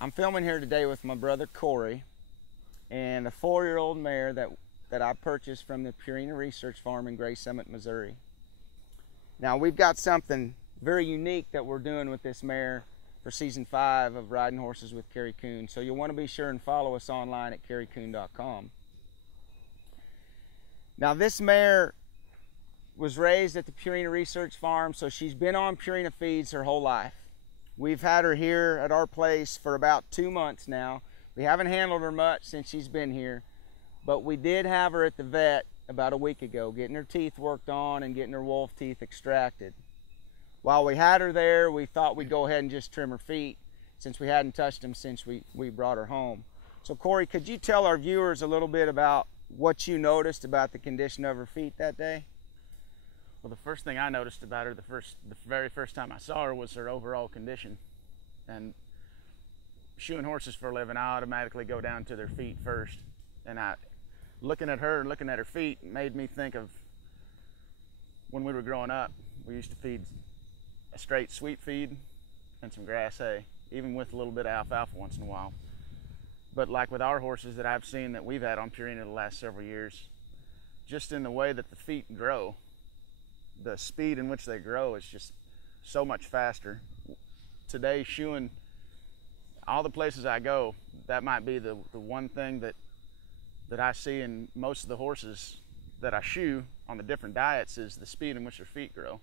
I'm filming here today with my brother Corey and a 4-year-old mare that I purchased from the Purina Research Farm in Gray Summit, Missouri. Now we've got something very unique that we're doing with this mare for season 5 of Riding Horses with Kerry Kuhn. So you'll want to be sure and follow us online at kerrykuhn.com. Now this mare was raised at the Purina Research Farm, so she's been on Purina feeds her whole life. We've had her here at our place for about 2 months now. We haven't handled her much since she's been here, but we did have her at the vet about a week ago, getting her teeth worked on and getting her wolf teeth extracted. While we had her there, we thought we'd go ahead and just trim her feet since we hadn't touched them since we brought her home. So Corey, could you tell our viewers a little bit about what you noticed about the condition of her feet that day? Well, the first thing I noticed about her the very first time I saw her was her overall condition. And shoeing horses for a living, I automatically go down to their feet first. And looking at her and looking at her feet made me think of when we were growing up. We used to feed a straight sweet feed and some grass hay, even with a little bit of alfalfa once in a while. But like with our horses that I've seen that we've had on Purina the last several years, just in the way that the feet grow, the speed in which they grow is just so much faster. Today, shoeing all the places I go, that might be the one thing that I see in most of the horses that I shoe on the different diets is the speed in which their feet grow.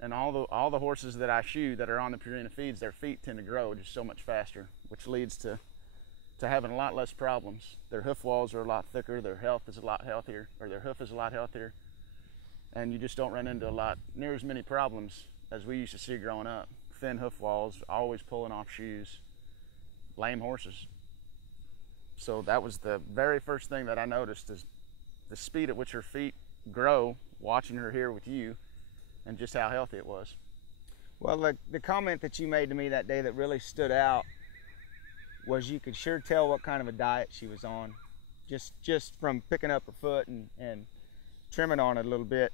And all the horses that I shoe that are on the Purina feeds, their feet tend to grow just so much faster, which leads to having a lot less problems. Their hoof walls are a lot thicker, their health is a lot healthier, or their hoof is a lot healthier. And you just don't run into near as many problems as we used to see growing up. Thin hoof walls, always pulling off shoes, lame horses. So that was the very first thing that I noticed, is the speed at which her feet grow, watching her here with you, and just how healthy it was. Well, the comment that you made to me that day that really stood out was you could sure tell what kind of a diet she was on, just from picking up her foot and trimming on it a little bit.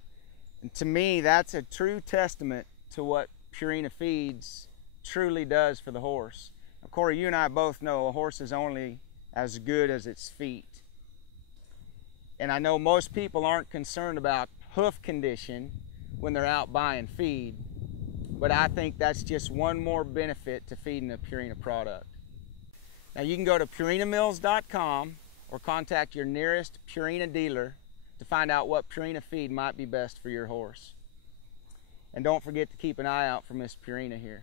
And to me, that's a true testament to what Purina Feeds truly does for the horse. Now, Corey, you and I both know a horse is only as good as its feet. And I know most people aren't concerned about hoof condition when they're out buying feed, but I think that's just one more benefit to feeding a Purina product. Now you can go to purinamills.com or contact your nearest Purina dealer to find out what Purina feed might be best for your horse. And don't forget to keep an eye out for Miss Purina here.